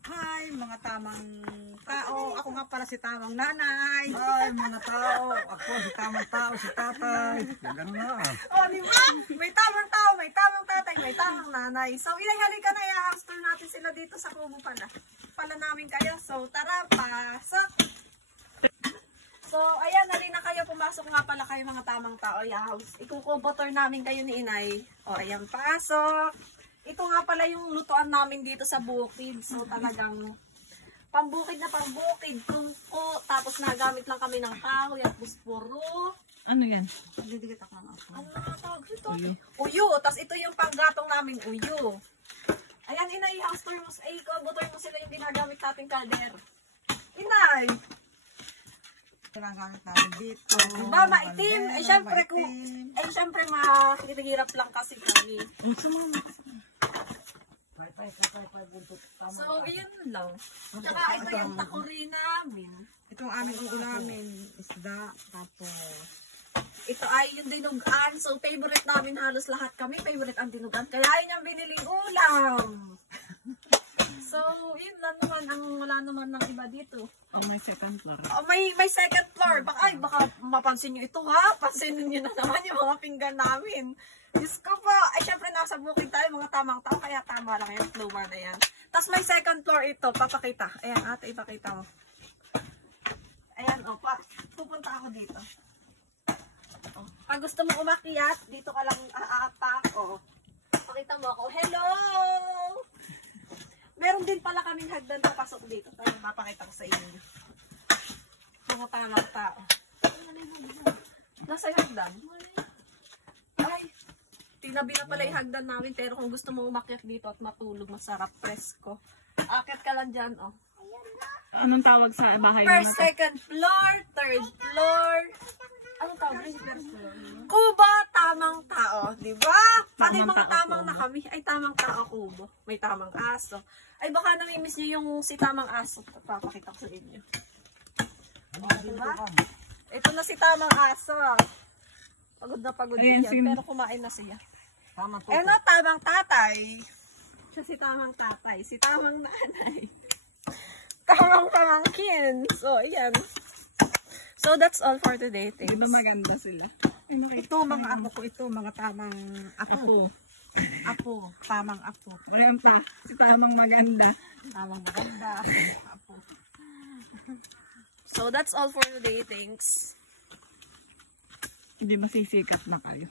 Hi, mga tamang tao. Ako nga pala si tamang nanay. Hi, mga tao. Ako si tamang tao, si tatay. Ganun na. O, di ba? May tamang tao, may tamang tatay, may tamang nanay. So, halika na, i-hamster natin sila dito sa kubo pala. Pala namin kayo. So, tara, pasok. So, ayan, nalina kayo. Pumasok nga pala kayo mga tamang tao. Ikukubotor namin kayo ni inay. O, ayan, pasok. Ito nga pala yung lutuan namin dito sa bukid. So, talagang pambukid na pambukid. Tungko. Tapos nagamit lang kami ng kahoy at puspuro. Ano yan? Nagdidikit ako ng ako. Ano nga tawag dito? Uyo. Tapos ito yung panggatong namin, uyo. Ayan, inay, ikukubotor mo sila yung ginagamit nating kalder. Inay! Kailangan namin dito. Diba, maitim? Ay, syempre, mahirap lang kasi kami. So, yun lang. Tsaka ito yung takuri namin. Itong aming uulamin, isda, tapos Ito ay yung dinugan. So, favorite namin halos lahat kami. Favorite ang dinugan. Kaya yun yung biniling ulam. So, yun lang naman. Wala naman ng iba dito. Oh, may second floor. Oh, may second floor. Baka mapansin nyo ito ha. Pansinin nyo na naman yung mga pinggan namin. Diyos ko po. Ay, syempre nasa bukid tayo. Mga tamang tao. Kaya tama lang yan. Floor na yan. Tapos may second floor ito. Papakita. Ayan, ate, ipakita mo. Ayan, o. Pupunta ako dito. O. Pag gusto mo umakyat, dito ka lang aapak. O. Pakita mo ako. Hello! Meron din pala kaming hagdan na pasok dito. Pero mapakita ko sa inyo. Mga tamang tao. Nasa yung hagdan? Ay, tinabi na pala yung hagdan namin. Pero kung gusto mo umakyat dito at matulog, masarap, presko. Akyat ka lang dyan, oh. Anong tawag sa bahay mo? First, second floor, third floor. Anong tawag? Kubo, tamang tao. Diba? Paano yung mga tamang na kami? Ay, tamang tao, kubo. May tamang aso. Ay, baka namimiss nyo yung si tamang aso. Papakita ko sa inyo. Diba? Ito na si tamang aso. Pagod na pagod Ayan, yan. Pero kumain na siya. tamang Eh no, tamang tatay. Siya si tamang tatay. Si tamang nanay. Tamang pamangkin. So, ayan. So, that's all for today. Thanks. Di ba maganda sila? Ito, mga apo ko ito, mga tamang apo. Apo, tamang apo. Wala pa. Si tamang maganda. Tamang maganda. Apo. So, that's all for today. Thanks. Hindi masisikat na kayo.